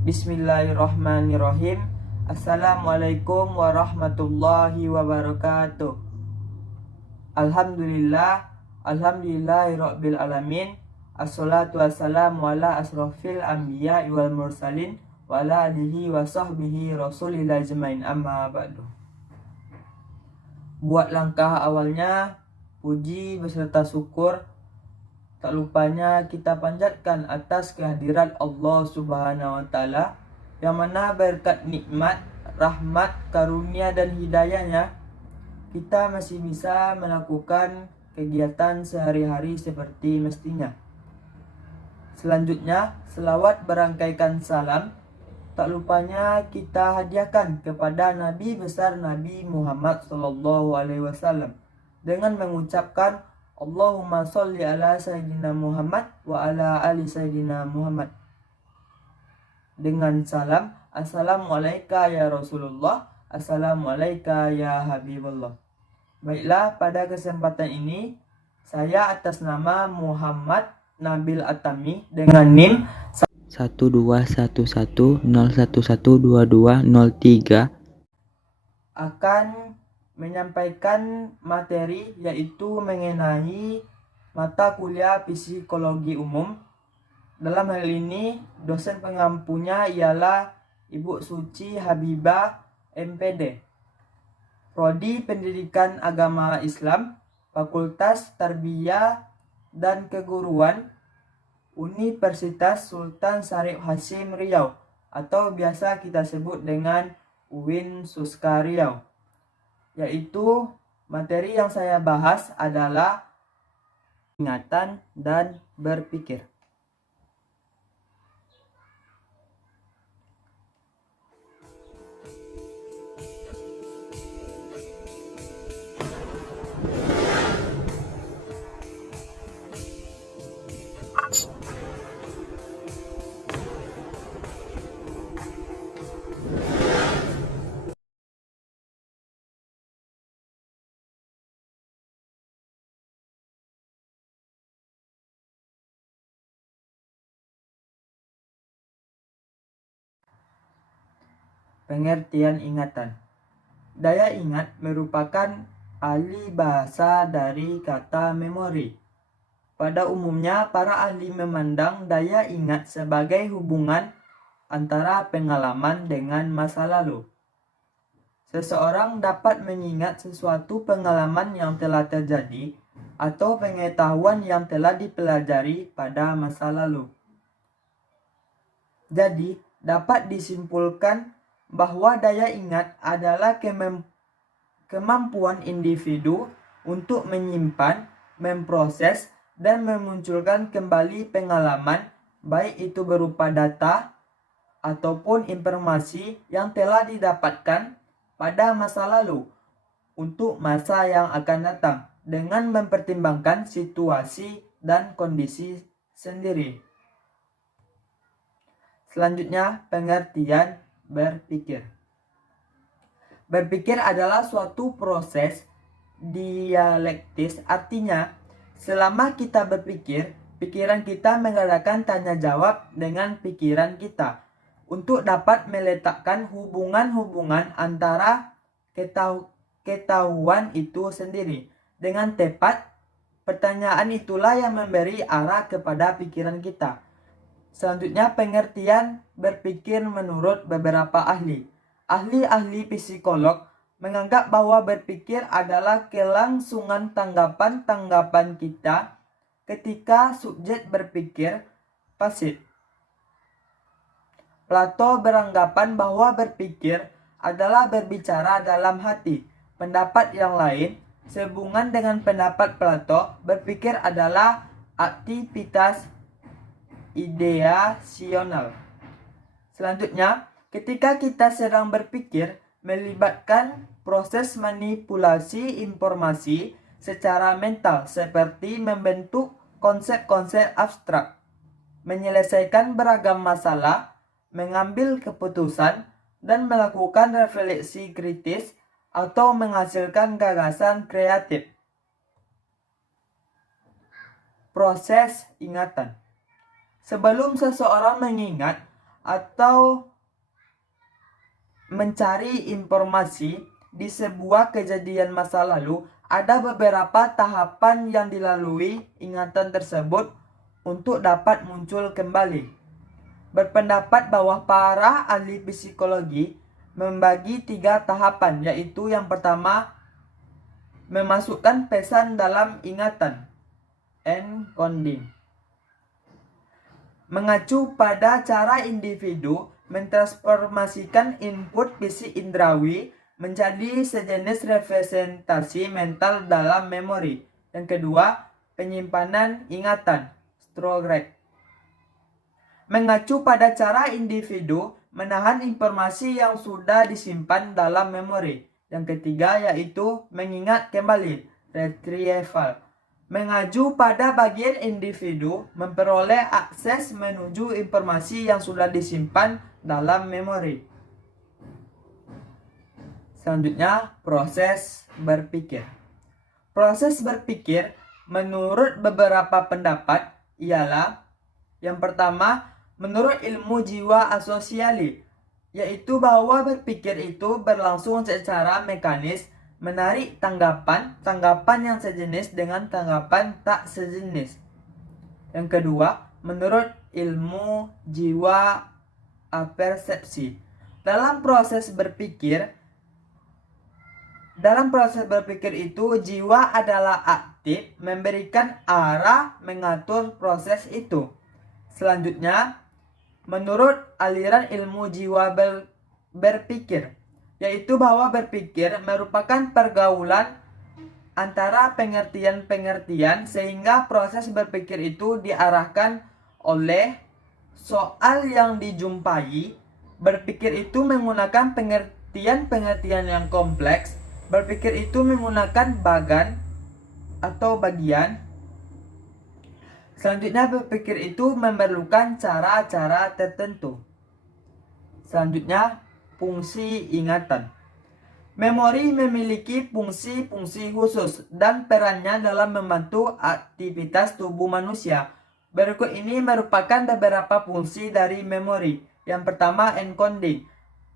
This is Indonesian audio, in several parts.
Bismillahirrahmanirrahim. Assalamualaikum warahmatullahi wabarakatuh. Alhamdulillahirabbil alamin. Assalatu wassalamu ala asrofil anbiya wal mursalin wa ala alihi wa sahbihi rasulillah ajmain, amma ba'du. Buat langkah awalnya, puji beserta syukur tak lupanya kita panjatkan atas kehadirat Allah Subhanahu wa Ta'ala, yang mana berkat nikmat, rahmat, karunia dan hidayahnya kita masih bisa melakukan kegiatan sehari-hari seperti mestinya. Selanjutnya, selawat berangkaikan salam tak lupanya kita hadiahkan kepada Nabi besar Nabi Muhammad SAW dengan mengucapkan Allahumma sholli ala Sayyidina Muhammad wa ala ali Sayyidina Muhammad. Dengan salam, Assalamualaikum ya Rasulullah, Assalamualaikum ya Habibullah. Baiklah, pada kesempatan ini saya atas nama Muhammad Nabil Atami dengan NIM 12110112203 akan menyampaikan materi, yaitu mengenai mata kuliah psikologi umum. Dalam hal ini dosen pengampunya ialah Ibu Suci Habibah MPD, Prodi Pendidikan Agama Islam, Fakultas Tarbiyah dan Keguruan, Universitas Sultan Syarif Hasim Riau, atau biasa kita sebut dengan UIN Suska Riau. Yaitu materi yang saya bahas adalah ingatan dan berpikir. Pengertian ingatan. Daya ingat merupakan ahli bahasa dari kata memori. Pada umumnya, para ahli memandang daya ingat sebagai hubungan antara pengalaman dengan masa lalu. Seseorang dapat mengingat sesuatu pengalaman yang telah terjadi atau pengetahuan yang telah dipelajari pada masa lalu. Jadi, dapat disimpulkan bahwa daya ingat adalah kemampuan individu untuk menyimpan, memproses, dan memunculkan kembali pengalaman, baik itu berupa data ataupun informasi yang telah didapatkan pada masa lalu untuk masa yang akan datang, dengan mempertimbangkan situasi dan kondisi sendiri. Selanjutnya, pengertian berpikir. Berpikir adalah suatu proses dialektis, artinya selama kita berpikir, pikiran kita mengadakan tanya jawab dengan pikiran kita untuk dapat meletakkan hubungan-hubungan antara ketahuan itu sendiri. Dengan tepat, pertanyaan itulah yang memberi arah kepada pikiran kita. Selanjutnya, pengertian berpikir menurut beberapa ahli. Ahli-ahli psikolog menganggap bahwa berpikir adalah kelangsungan tanggapan-tanggapan kita ketika subjek berpikir pasif. Plato beranggapan bahwa berpikir adalah berbicara dalam hati. Pendapat yang lain, sehubungan dengan pendapat Plato, berpikir adalah aktivitas ideasional. Selanjutnya, ketika kita sedang berpikir, melibatkan proses manipulasi informasi secara mental seperti membentuk konsep-konsep abstrak, menyelesaikan beragam masalah, mengambil keputusan, dan melakukan refleksi kritis atau menghasilkan gagasan kreatif. Proses ingatan. Sebelum seseorang mengingat atau mencari informasi di sebuah kejadian masa lalu, ada beberapa tahapan yang dilalui ingatan tersebut untuk dapat muncul kembali. Berpendapat bahwa para ahli psikologi membagi 3 tahapan, yaitu yang pertama, memasukkan pesan dalam ingatan, encoding. Mengacu pada cara individu mentransformasikan input fisik indrawi menjadi sejenis representasi mental dalam memori. Yang kedua, penyimpanan ingatan, storage. Mengacu pada cara individu menahan informasi yang sudah disimpan dalam memori. Yang ketiga yaitu mengingat kembali, retrieval. Mengacu pada bagian individu memperoleh akses menuju informasi yang sudah disimpan dalam memori. Selanjutnya, proses berpikir. Proses berpikir menurut beberapa pendapat ialah yang pertama, menurut ilmu jiwa asosiali, yaitu bahwa berpikir itu berlangsung secara mekanis, menarik tanggapan yang sejenis dengan tanggapan tak sejenis. Yang kedua, menurut ilmu jiwa apersepsi, dalam proses berpikir itu jiwa adalah aktif, memberikan arah, mengatur proses itu. Selanjutnya, menurut aliran ilmu jiwa berpikir, yaitu bahwa berpikir merupakan pergaulan antara pengertian-pengertian sehingga proses berpikir itu diarahkan oleh soal yang dijumpai. Berpikir itu menggunakan pengertian-pengertian yang kompleks. Berpikir itu menggunakan bagian. Selanjutnya, berpikir itu memerlukan cara-cara tertentu. Selanjutnya, fungsi ingatan. Memori memiliki fungsi-fungsi khusus dan perannya dalam membantu aktivitas tubuh manusia. Berikut ini merupakan beberapa fungsi dari memori. Yang pertama, encoding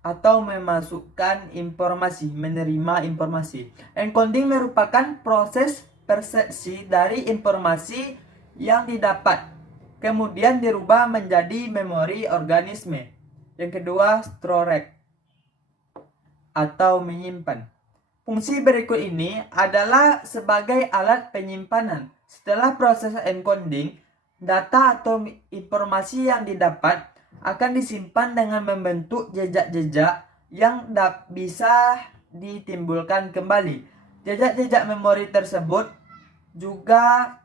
atau memasukkan informasi, menerima informasi. Encoding merupakan proses persepsi dari informasi yang didapat, kemudian dirubah menjadi memori organisme. Yang kedua, storage atau menyimpan. Fungsi berikut ini adalah sebagai alat penyimpanan. Setelah proses encoding, data atau informasi yang didapat akan disimpan dengan membentuk jejak-jejak yang bisa ditimbulkan kembali. Jejak-jejak memori tersebut juga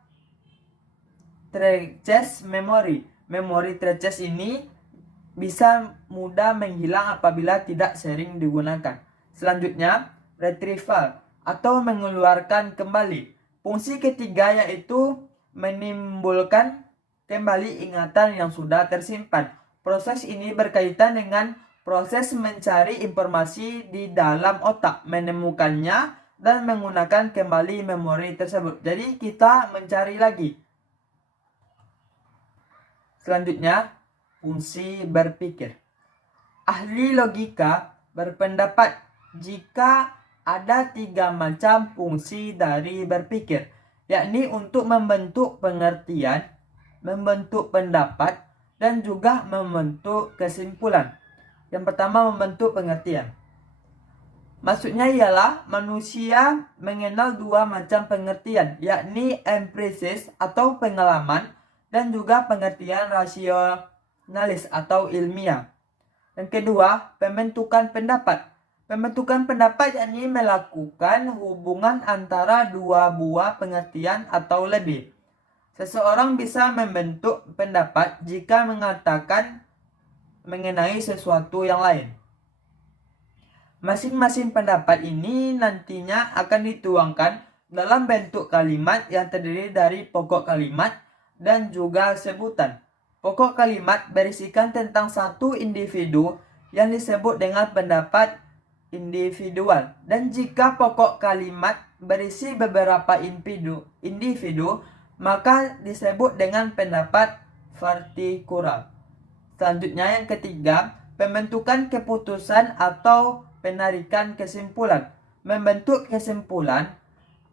traces memory. Memori traces ini bisa mudah menghilang apabila tidak sering digunakan. Selanjutnya, retrieval atau mengeluarkan kembali. Fungsi ketiga yaitu menimbulkan kembali ingatan yang sudah tersimpan. Proses ini berkaitan dengan proses mencari informasi di dalam otak, menemukannya, dan menggunakan kembali memori tersebut. Jadi kita mencari lagi. Selanjutnya, fungsi berpikir. Ahli logika berpendapat jika ada 3 macam fungsi dari berpikir, yakni untuk membentuk pengertian, membentuk pendapat, dan juga membentuk kesimpulan. Yang pertama, membentuk pengertian. Maksudnya ialah manusia mengenal 2 macam pengertian, yakni empiris atau pengalaman dan juga pengertian rasionalis atau ilmiah. Yang kedua, pembentukan pendapat. Pembentukan pendapat yakni melakukan hubungan antara 2 buah pengertian atau lebih. Seseorang bisa membentuk pendapat jika mengatakan mengenai sesuatu yang lain. Masing-masing pendapat ini nantinya akan dituangkan dalam bentuk kalimat yang terdiri dari pokok kalimat dan juga sebutan. Pokok kalimat berisikan tentang satu individu yang disebut dengan pendapat individual. Dan jika pokok kalimat berisi beberapa individu, maka disebut dengan pendapat partikular. Selanjutnya yang ketiga, pembentukan keputusan atau penarikan kesimpulan. Membentuk kesimpulan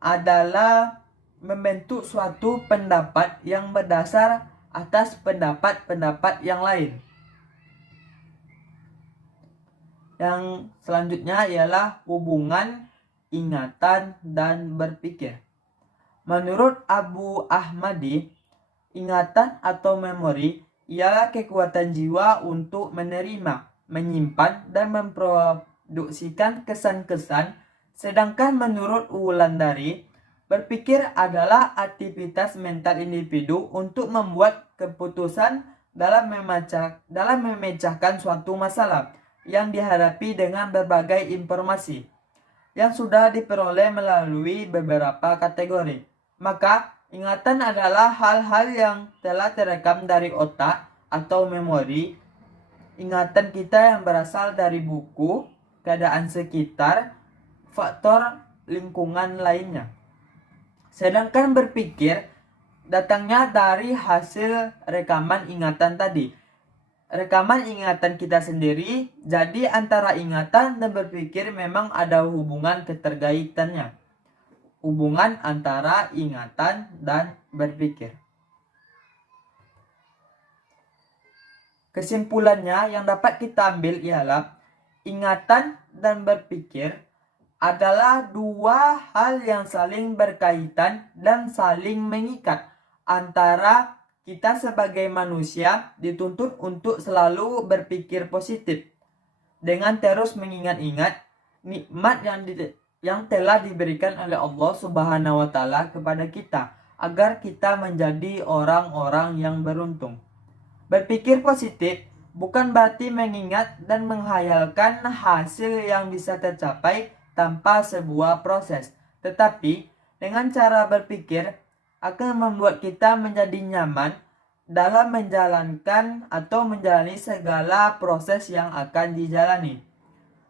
adalah membentuk suatu pendapat yang berdasar atas pendapat-pendapat yang lain. Yang selanjutnya ialah hubungan ingatan dan berpikir. Menurut Abu Ahmadi, ingatan atau memori ialah kekuatan jiwa untuk menerima, menyimpan, dan memproduksikan kesan-kesan. Sedangkan menurut Wulandari, berpikir adalah aktivitas mental individu untuk membuat keputusan dalam memecahkan suatu masalah yang dihadapi dengan berbagai informasi yang sudah diperoleh melalui beberapa kategori. Maka, ingatan adalah hal-hal yang telah terekam dari otak atau memori. Ingatan kita yang berasal dari buku, keadaan sekitar, faktor lingkungan lainnya. Sedangkan berpikir datangnya dari hasil rekaman ingatan tadi. Rekaman ingatan kita sendiri, jadi antara ingatan dan berpikir memang ada hubungan keterkaitannya. Hubungan antara ingatan dan berpikir. Kesimpulannya yang dapat kita ambil ialah ingatan dan berpikir adalah 2 hal yang saling berkaitan dan saling mengikat. Antara kita sebagai manusia dituntut untuk selalu berpikir positif dengan terus mengingat-ingat nikmat yang telah diberikan oleh Allah Subhanahu wa taala kepada kita agar kita menjadi orang-orang yang beruntung. Berpikir positif bukan berarti mengingat dan menghayalkan hasil yang bisa tercapai tanpa sebuah proses, tetapi dengan cara berpikir akan membuat kita menjadi nyaman dalam menjalankan atau menjalani segala proses yang akan dijalani,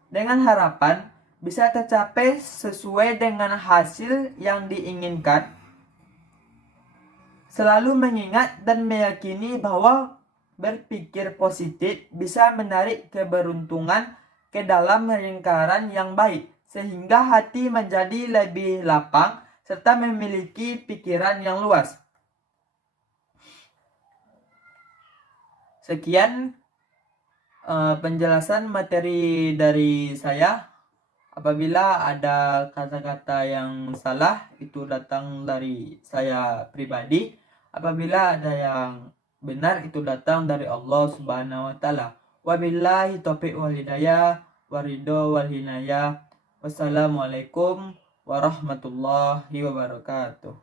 dengan harapan bisa tercapai sesuai dengan hasil yang diinginkan. Selalu mengingat dan meyakini bahwa berpikir positif bisa menarik keberuntungan ke dalam lingkaran yang baik, sehingga hati menjadi lebih lapang serta memiliki pikiran yang luas. Sekian penjelasan materi dari saya. Apabila ada kata-kata yang salah, itu datang dari saya pribadi. Apabila ada yang benar, itu datang dari Allah Subhanahu wa taala. Wabillahi taufiq wal hidayah, waridho wal hinayah. Wassalamualaikum warahmatullahi wabarakatuh.